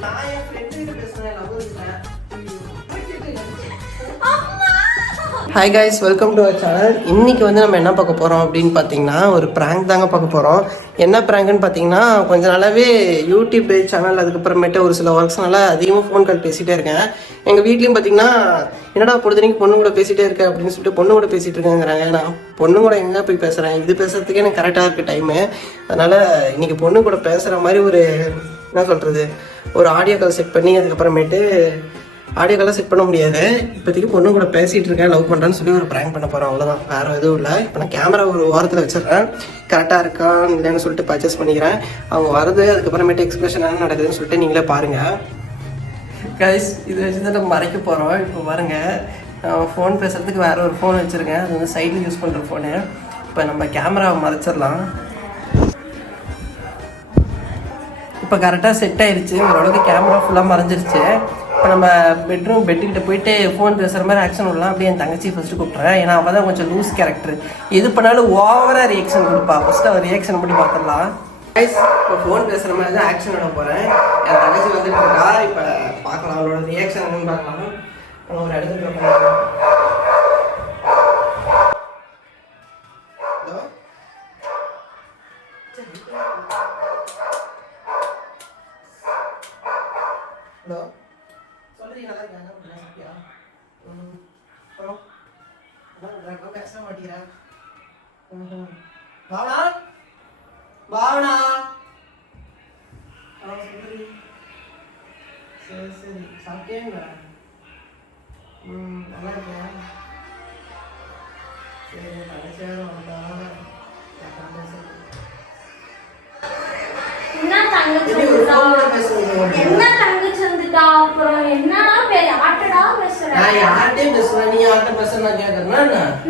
நான் என் ஃப்ரெண்டு கிட்ட பேசுனேன் பேசுறேன் love hi guys welcome to our channel இன்னைக்கு வந்து நம்ம என்ன பார்க்க போகிறோம் அப்படின்னு பார்த்தீங்கன்னா ஒரு ப்ராங்க் தாங்க பார்க்க போகிறோம் என்ன ப்ராங்க்னு பார்த்தீங்கன்னா கொஞ்ச நாளாகவே யூடியூப் சேனல் அதுக்கப்புறமேட்டு ஒரு சில ஒர்க்ஸ்னால அதிகமாக ஃபோன் கால் பேசிகிட்டே இருக்கேன். எங்கள் வீட்லேயும் பார்த்தீங்கன்னா என்னடா பொழுதுனைக்கு பொண்ணு கூட பேசிகிட்டே இருக்க அப்படின்னு சொல்லிட்டு பொண்ணு கூட பேசிகிட்டு இருக்கேங்கிறாங்க. நான் பொண்ணு கூட எங்கே போய் பேசுகிறேன் இது பேசுறதுக்கே எனக்கு கரெக்டாக இருக்குது டைமு அதனால் இன்னைக்கு பொண்ணு கூட பேசுகிற மாதிரி ஒரு என்ன சொல்கிறது ஒரு ஆடியோ கால் செட் பண்ணி அதுக்கப்புறமேட்டு ஆடியோ செட் பண்ண முடியாது. இப்போதைக்கு பொண்ணு கூட பேசிகிட்டு இருக்கேன் லவ் பண்ணுறேன்னு சொல்லி ஒரு ப்ராங்க் பண்ண போகிறோம் அவ்வளோதான் வேறு எதுவும் இல்லை. இப்போ நான் கேமரா ஒரு ஓரத்தில் வச்சிடுறேன். கரெக்டாக இருக்கா இல்லைன்னு சொல்லிட்டு பர்ச்சேஸ் பண்ணிக்கிறேன். அவங்க வரது அதுக்கப்புறமேட்டு எக்ஸ்பிரஷன் என்ன நடக்குதுன்னு சொல்லிட்டு நீங்களே பாருங்கள் கைஸ் இது வச்சு தான் நம்ம மறைக்க போகிறோம் இப்போ பாருங்கள் ஃபோன் பேசுகிறதுக்கு வேறு ஒரு ஃபோன் வச்சுருக்கேன். அது வந்து சைடில் யூஸ் பண்ணுற ஃபோனு இப்போ நம்ம கேமராவை மறைச்சிடலாம். இப்போ கரெக்டாக செட் ஆயிடுச்சு. ஓரளவுக்கு கேமரா ஃபுல்லாக மறைஞ்சிருச்சு. இப்போ நம்ம பெட்ரூம் பெட்டுக்கிட்ட போயிட்டு ஃபோன் பேசுகிற மாதிரி ஆக்ஷன் விடலாம். அப்படியே என் தங்கச்சி ஃபஸ்ட்டு கூப்பிட்றேன் ஏன்னா அவள் தான் கொஞ்சம் லூஸ் கேரக்டர் எது பண்ணாலும் ஓவராக ரியாக்ஷன் கொடுப்பா. ஃபஸ்ட்டு அவள் ரியாக்ஷன் பண்ணி பார்த்துடலாம் கைஸ் இப்போ ஃபோன் பேசுகிற மாதிரி தான் ஆக்ஷன் விட போகிறேன் என் தங்கச்சி வந்துட்டு இருக்கா. இப்போ பார்க்கலாம். அவளோட ரியாக்ஷன் என்னன்னு பார்க்கலாம். ஒரு இடத்துக்கு ஆ சொல்றீ சரி சரி சாப்பிட்டேங்க ம் நல்லா இருக்கியா சரி கடைசியாக வந்தா நான் பேசுறேன் என்ன தங்கச்சி வந்துட்டா? அப்புறம் என்னடா யார்கிட்டடா பேசுற? நான் யார்கிட்டயும் நீ யார்கிட்ட பேச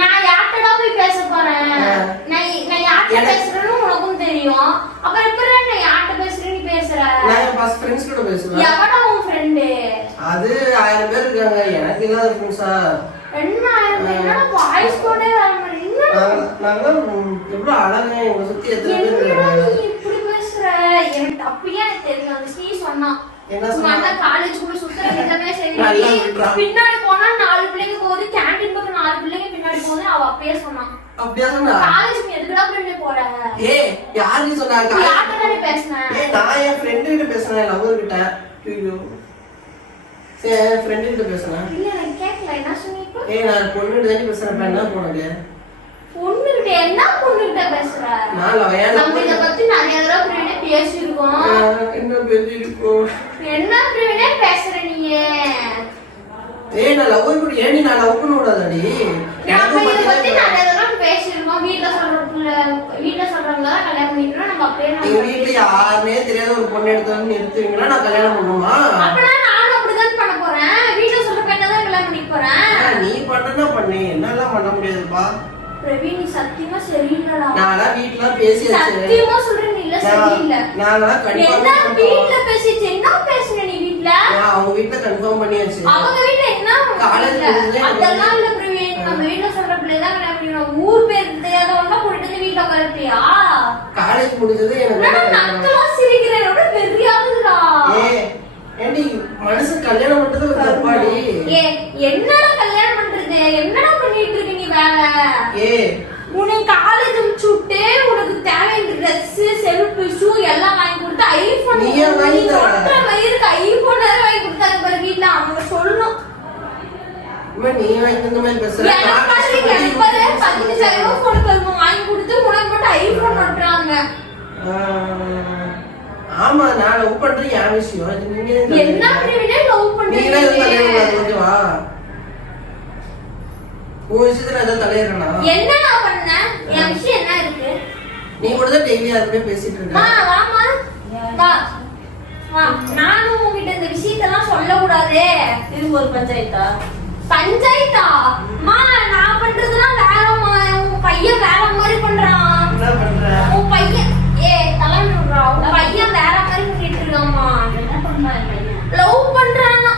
நான் யார்கிட்டடா போய் பேச போறேன். நான் நான் யார்கிட்ட பேசுறேன்னு உனக்கும் தெரியும். அப்புறம் எப்படி நான் பேசுற நான் என் பஸ் ஃப்ரெண்ட்ஸ் கூட பேசுவேன். எவடா உன் ஃப்ரெண்டு அது ஆயிரம் பேர் இருக்காங்க. எனக்கு இல்லாத ஃப்ரெண்ட்ஸா என்ன கூட வர எவ்வளவு அழகா சுத்தி எத்தனை பேர் என்னடா இருக்காங்க? நீ இப்படி பேசுற? எனக்கு அப்பயே எனக்கு தெரியும் அந்த ஸ்ரீ சொன்னான். என்ன சொன்னா? காலேஜ் கூட சுத்துற விதமே சரி. பின்னாடி போனா நாலு பிள்ளைங்க போகுது கேண்டீன் பக்கம் நாலு பிள்ளைங்க பின்னாடி போகுது அவ சொன்னான் அப்படியா சொன்னா? காலேஜ் நீ எதுக்குடா ஃப்ரெண்டு போற? ஏய் யாரு நீ சொன்னாங்க யார்கிட்ட நீ பேசுன. ஏய் நான் என் ஃப்ரெண்டு கிட்ட பேசுனேன் லவர் கிட்ட. ஐயோ. சரி என் ஃப்ரெண்டு கிட்ட பேசுனேன் இல்ல எனக்கு கேட்கல என்ன சொன்னீங்க இப்போ? ஏய் நான் பொண்ணு கிட்ட தானே பேசுறேன் என்ன போனது பொண்ணுகிட்ட என்ன பொண்ணுகிட்ட பேசுற நான் நம்ம இத பத்தி நிறைய தடவை ஃப்ரெண்டே பேசியிருக்கோம். என்ன பேசி இருக்கும் என்ன ஃப்ரெண்டே பேசுற நீ ஏய் நான் லவ் பண்ணி ஏன் நீ நான் லவ் பண்ண விடாதடி? நம்ம இத பத்தி நிறைய தடவை பேசியிருக்கோம். வீட்ல சொல்றவங்க வீட்ல சொல்றவங்க தான் கல்யாணம் பண்ணிக்கணும். நம்ம அப்படியே நம்ம யாருமே தெரியாத ஒரு பொண்ணு எடுத்து வந்து நிறுத்துவீங்கன்னா நான் கல்யாணம் பண்ணுமா அப்பனா நானும் அப்படிதான் பண்ண போறேன். வீட்ல சொல்ற பையனை தான் கல்யாணம் பண்ணிக்க போறேன். நீ பண்ணனா பண்ணு. என்னால பண்ண முடியாதுப்பா. பிரவீன் நீ சத்தியமா சரியில்லடா. நான்லாம் வீட்டுல பேசியாச்சு சத்தியமா சொல்றேன் இல்ல சரியில்ல. என்ன கன்ஃபார்ம் வீட்ல பேசிச்சு என்ன பேசுன நீ வீட்ல? அவங்க வீட்டுல கன்ஃபார்ம் பண்ணியாச்சு. அவங்க வீட்ல என்ன காலேஜ் அதெல்லாம் இல்ல பிரவீன். நம்ம வீட்ல சொல்ற பிள்ளை தான் கல்யாணம் பண்ணிக்கணும். ஊர் பேர் தெரியாதவங்க போயிட்டு வந்து வீட்ல உட்காரட்டியா காலேஜ் முடிஞ்சது எனக்கு நான். நக்கலா சிரிக்கிறேன். ரொம்ப பெரியாதுடா ஏய் ஏண்டி மனுஷன் கல்யாணம் பண்றது ஒரு தப்பாடி ஏ என்னடா கல்யாணம் பண்றது என்னடா பண்ணிட்டு இருக்க நீ வேலை ஏய் உனக்கு காலேஜ் விட்டு உனக்கு தேவையான ட்ரெஸ் செருப்பு ஷூ எல்லாம் வாங்கி கொடுத்து ஐபோன் தர. ஒன்றரை வயிறுக்கு ஐபோன் வேற வாங்கி கொடுத்தாங்க பாரு வீட்ல அவங்க சொல்லணும். நீ வாங்கி தந்த மாதிரி பேசுற? பதினஞ்சாயிரம் ரூபாய் வாங்கி கொடுத்து உனக்கு மட்டும் ஐபோன் ஒட்டுறாங்க ஆமா நான் லவ் பண்றது என் விஷயம். என்ன லவ் நீ எல்லாம் எதுவும் தலையிட கூடாது பண்றீங்க ஓகேவா உன் விஷயத்துல ஏதாவது தலையிடறனா? என்ன நான் பண்ணேன் என் விஷயம் என்ன இருக்கு? நீ கூட தான் டெய்லி அதுமே பேசிட்டு மா இருக்க வாமா வா. வா. நானும் உங்ககிட்ட இந்த விஷயத்தெல்லாம் சொல்லக்கூடாதே. இது ஒரு பஞ்சாயத்தா? பஞ்சாயத்தா? மா நான் பண்றதுலாம் வேறம்மா உன் பையன் வேற மாதிரி பண்றான் என்ன பண்ற உன் பையன் ஏ தலைமை விடுறா உன் பையன் வேற மாதிரி பண்ணிட்டு இருக்காம்மா என்ன பண்ணா என் பையன் லவ் பண்றானா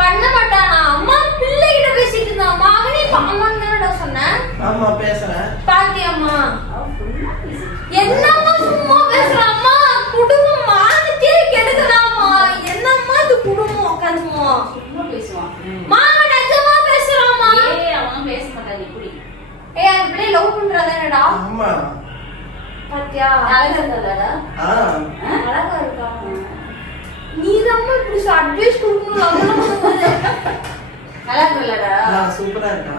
பண்ண மாட்டானா அம்மா பிள்ளைகிட்ட பேசிட்டு இருந்தா மகனே பாமான்னு தானடா சொன்னேன் ஆமா பேசுறேன். பாத்தியம்மா? என்னம்மா சும்மா பேசுறாம்மா குடும்பம் மானத்தே கெடுக்குதாம்மா. சும்மா பேசுவான். மாமா நிஜமா பேசுறாமா ஏய் அவன் பேச மாட்டான் இப்படி ஏய் அந்த பிள்ளை லவ் பண்றதானடா ஆமா. பாத்தியா? அழகா இருக்கலடா ஆ. அழகா இருக்கா? நீ தான் இப்படி அட்வைஸ் கொடுக்கணும் பண்ணும்போது. நல்லா சூப்பரா இருக்கா?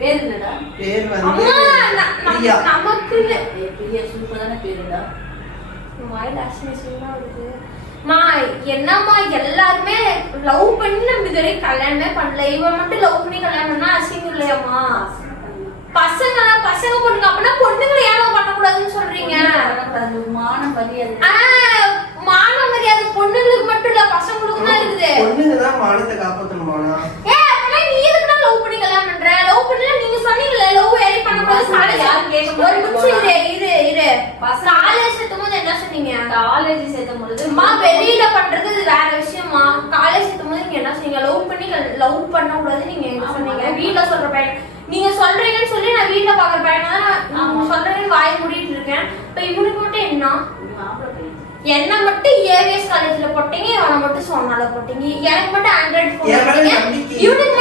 பேர் என்னடா பேர் அம்மா வந்து ந- ந- பிரியா நமக்கு பிரியா பேருடா வாயில வருது மா என்னம்மா எல்லாருமே லவ் பண்ணி நம்ம இது வரைக்கும் கல்யாணமே பண்ணல இவன் மட்டும் லவ் பண்ணி கல்யாணம் பண்ணா அசிங்கம் இல்லையாம்மா பசங்க பசங்க பொண்ணுங்க அப்படின்னா பொண்ணுங்களை ஏன் பண்ணக்கூடாதுன்னு சொல்றீங்க. மான மரியாதை மான மரியாதை பொண்ணுங்களுக்கு மட்டும் இல்ல பசங்களுக்கும் தான் இருக்குது பொண்ணுங்க தான் மானத்தை காப்பாத்தணுமானா கல்யாணம் பண்ற லவ் பண்ணல நீங்க சொன்னீங்கல்ல லவ் யாரையும் பண்ணக்கூடாது காலேஜ் ஒரு நிமிஷம் இரு இரு இரு. காலேஜ் சேர்த்தும் போது என்ன சொன்னீங்க? காலேஜ் சேர்த்தும் பொழுது அம்மா வெளியில பண்றது இது வேற விஷயமா காலேஜ் சேர்த்தும் போது நீங்க என்ன சொன்னீங்க? லவ் பண்ணி லவ் பண்ண கூடாது நீங்க என்ன சொன்னீங்க. வீட்ல சொல்ற பையன். நீங்க சொல்றீங்கன்னு சொல்லி நான் வீட்ல பாக்குற பையனை நான் சொல்றேன்னு வாய் மூடிட்டு இருக்கேன். இப்ப இவனுக்கு மட்டும் என்ன? மட்டும் ஏவிஎஸ் காலேஜ்ல போட்டீங்க இவனை மட்டும் சோனால போட்டீங்க. எனக்கு மட்டும் ஆண்ட்ராய்டு போன் இவனுக்கு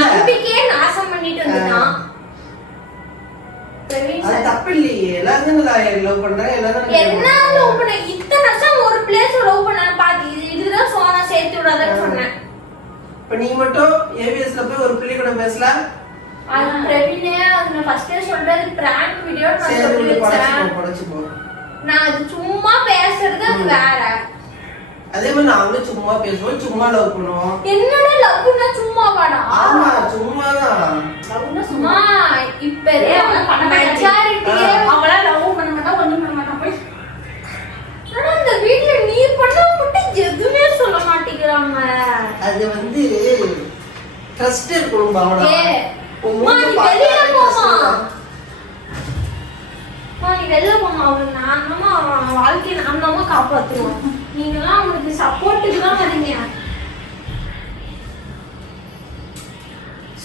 நம்பிக்கையே நாசம் பண்ணிட்டு வந்துட்டான். அது. தப்பு இல்லையே எல்லாரும் லவ் பண்றேன் எல்லாரும் என்ன லவ் பண்ண இத்தனை வருஷம் ஒரு பிளேஸ் லவ் பண்ண பாத்து இது இதுதான் சோனா சேர்த்து விடாதன்னு சொன்னேன். இப்ப நீ மட்டும் ஏவிஎஸ்ல போய் ஒரு பிள்ளை கூட பேசலாம். அது பிரவீனே அதுல ஃபர்ஸ்டே சொல்றது பிராங்க் வீடியோ நான் சொல்லி நான் அது சும்மா பேசுறது அது வேற. அதே மாதிரி நாங்களும் சும்மா பேசுவோம் சும்மா லவ் பண்ணுவோம். என்னடா லவ்னா சும்மா வாடா ஆமா சும்மா தான் லவ்னா சும்மா. இப்ப. மெஜாரிட்டியே அவளாம் லவ் பண்ண மாட்டா ஒண்ணும் பண்ண மாட்டான் போய். ஆனா இந்த வீட்ல நீ பண்ண மட்டும் எதுவுமே சொல்ல மாட்டேங்கிறாங்க. அது வந்து ட்ரஸ்ட் இருக்கணும் உன் அம்மா, நீ. இருக்கணும். அம்மா, நீ வெளில போமா அவன் நான் அவன் வாழ்க்கையை நான் தான் காப்பாத்துவோம்.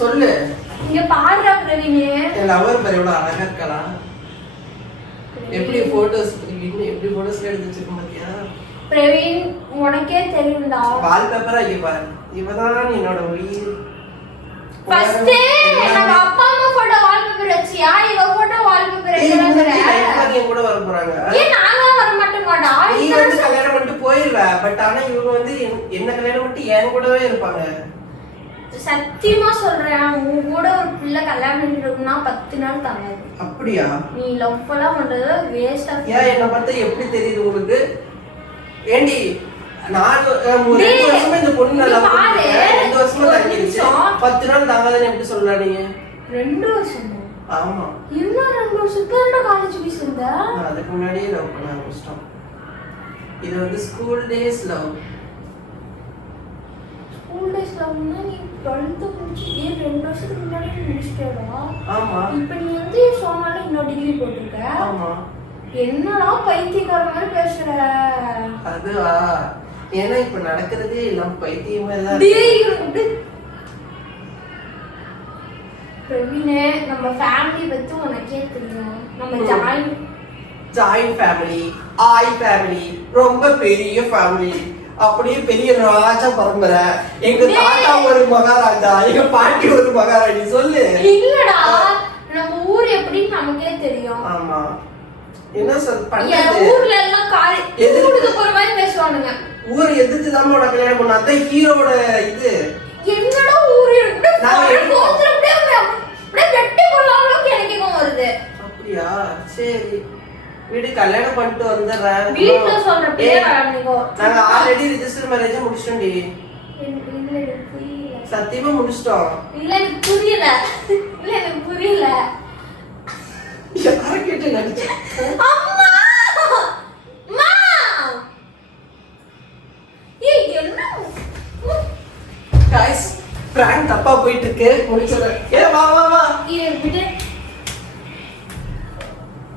சொல்லு. இங்க பாடுறா பிரவீனு. என் லவர் பாரு எவ்வளவு அழகா இருக்கலாம் எப்படி போட்டோஸ் எப்படி போட்டோஸ்ல எடுத்து வச்சிருக்க பாத்தியா? பிரவீன் உனக்கே தெரியும்டா. வால் பேப்பரா இங்க பாரு. இவதான் என்னோட உயிர். ஃபர்ஸ்ட் நம்ம அப்பா அம்மா போட்டோ வால்பேப்பர் வச்சியா? இவ போட்டோ வால்பேப்பர் வைக்கிறாங்க கூட வர போறாங்க. ஏன் நான்லாம் வர மாட்டேமாடா? நீ வந்து கல்யாணம் பண்ணிட்டு போயிருவ பட் ஆனா இவங்க வந்து என்- என்ன கல்யாணம் பண்ணிட்டு என் கூடவே இருப்பாங்க. சத்தியமா சொல்றேன் உன் கூட ஒரு பிள்ளை கல்யாணம் பண்ணிருக்குன்னா பத்து நாள் தாங்காது. அப்படியா? நீ லவ் எல்லாம் பண்றது வேஸ்ட் ஆஃப் ஏன் என்ன பார்த்தா எப்படி தெரியுது உங்களுக்கு? ஏண்டி ஒரு ரெண்டு வருஷமா இந்த பொண்ணு ரெண்டு வருஷமா தங்கிருச்சு. நிமிஷம். பத்து நாள் தாங்காதுன்னு எப்படி சொல்லலாம் நீங்க? ரெண்டு வருஷமா? ஆமா. இன்னும் ரெண்டு வருஷத்துல காலேஜ் போய் சேர்ந்த அதுக்கு முன்னாடியே லவ் பண்ண ஆரம்பிச்சிட்டோம். இது வந்து school days love school days லவ்னா நீ டுவெல்த்து முடிச்சு ரெண்டு வருஷத்துக்கு முன்னாடி நீ முடிச்சிட்டேடா ஆமா. இப்ப நீ வந்து சோனால இன்னொரு டிகிரி போட்டிருக்க. ஆமா. என்னடா பைத்தியக்கார மாதிரி பேசுற? அதுவா? ஏன்னா இப்ப நடக்கிறதே எல்லாம் பைத்தியமா தான் பிரவீனே நம்ம ஃபேமிலி பத்தி உனக்கே தெரியும். நம்ம. ஜாயின் ஜாயிண்ட் ஃபேமிலி ஆய் ஃபேமிலி ரொம்ப பெரிய ஃபேமிலி அப்படியே பெரிய ராஜா பரம்பரை. எங்க. தாத்தா ஒரு மகாராஜா எங்க பாட்டி ஒரு மகாராணி சொல்லு. இல்லடா. நம்ம ஊர் எப்படின்னு நமக்கே தெரியும். ஆமா. என்ன சொல் பண்ணது ஊர்ல எல்லாம் காரி எது? ஊருக்கு போற மாதிரி பேசுவானுங்க. ஊரை எதிர்த்து தான் உனக்கு கல்யாணம் பண்ண அதான் ஹீரோட இது. என்னடா ஊரு. கோத்துல அப்படியே அப்படியே வெட்டி எனக்கு கோவம் வருது. அப்படியா? சரி. வீடு கல்யாணம் பண்ணிட்டு வந்துடுறேன். வீட்டுல சொல்ற பேர் நாங்க ஆல்ரெடி ரிஜிஸ்டர் மேரேஜ் முடிச்சிட்டோம் டி சத்தியமா முடிச்சிட்டோம். இல்ல எனக்கு புரியல. இல்ல எனக்கு புரியல. யாரை கேட்டு நடிச்சு அம்மா! ஏய் என்ன? காய்ஸ் பிராங்க் தப்பா போயிட்டு இருக்கு முடிச்சிடுறேன். ஏ வா வா வா. ஏய் விடு.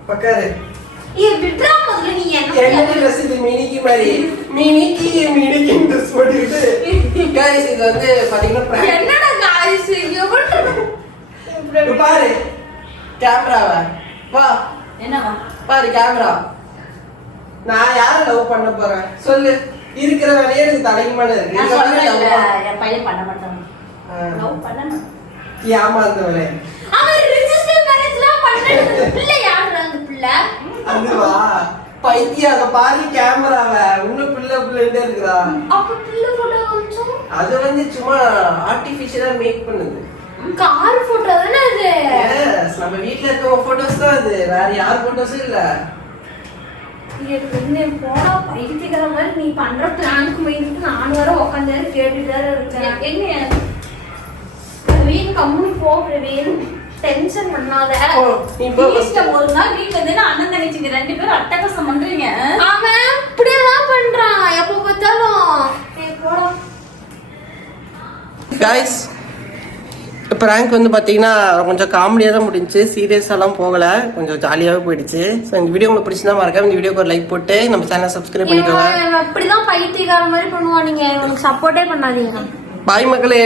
பக்காரு ஏய் விட்றா முதல்ல நீ என்ன என்னடி ட்ரெஸ் இது மினிக்கு மாதிரி மினிக்கு மினிக்கு ட்ரெஸ் போட்டுக்கிட்டு காய்ஸ் இது வந்து பாத்தீங்கன்னா prank. என்னடா காய்ஸ் இங்க பாரு கேமராவ வா என்னவா பாரு கேமரா நான் யாரை லவ் பண்ண போறேன். சொல்லு. இருக்கிற வேலையே எனக்கு தலைக்கு மேல இருக்கு. நான் love பண்ண- என் பையன் பண்ண மாட்டான். ஆ. லவ் பண்ண மாட்டான் ஏமாந்தவளே அவன் ரிஜிஸ்டர் மேரேஜ்லாம் பண்ணது பிள்ளை யாரு அந்த பிள்ளை? அதுவா பைத்தியம் அத பாரு கேமராவ. இன்னும் பிள்ளை பிள்ளைண்டே இருக்குதா? அப்ப பிள்ளை போட்டோ அது வந்து சும்மா ஆர்டிபிஷியலா மேக் பண்ணுது. கார் போட்டோ தானே அது? நம்ம வீட்ல இருக்க போட்டோஸ் தான் அது. வேற யார் போட்டோஸும் இல்ல. வந்து போடா பைத்தியக்கார மாதிரி நீ பண்ற பிளான்க்கு மைண்டுக்கு நான் வேற உட்காந்து கேட்டுட்டு இருக்கேன். எங்க பிரவீன் கம்முனு போ பிரவீன் டென்ஷன் பண்ணாத. ஓ, நீ போ வீட்டுல ஒரு நாள் வீட்டுல இருந்து அண்ணன் தங்கச்சிங்க ரெண்டு பேரும் அட்டகாசம் பண்றீங்க? அவன் இப்படியெல்லாம் பண்றான். எப்ப பார்த்தாலும். காய்ஸ் ப்ராங்க் வந்து பார்த்தீங்கன்னா கொஞ்சம் காமெடியாக தான் முடிஞ்சுச்சு. சீரியஸாலாம் போகல. கொஞ்சம் ஜாலியாகவே போயிடுச்சு. ஸோ இந்த வீடியோ உங்களுக்கு பிடிச்சிருந்தா மறக்காம இந்த வீடியோக்கு ஒரு லைக் போட்டு நம்ம சேனலை சப்ஸ்கிரைப் பண்ணிக்கோங்க. அப்படிதான் பைத்தியக்கார மாதிரி பண்ணுவான் நீங்க இவனுக்கு சப்போர்ட்டே பண்ணாதீங்க. பாய் மக்களே.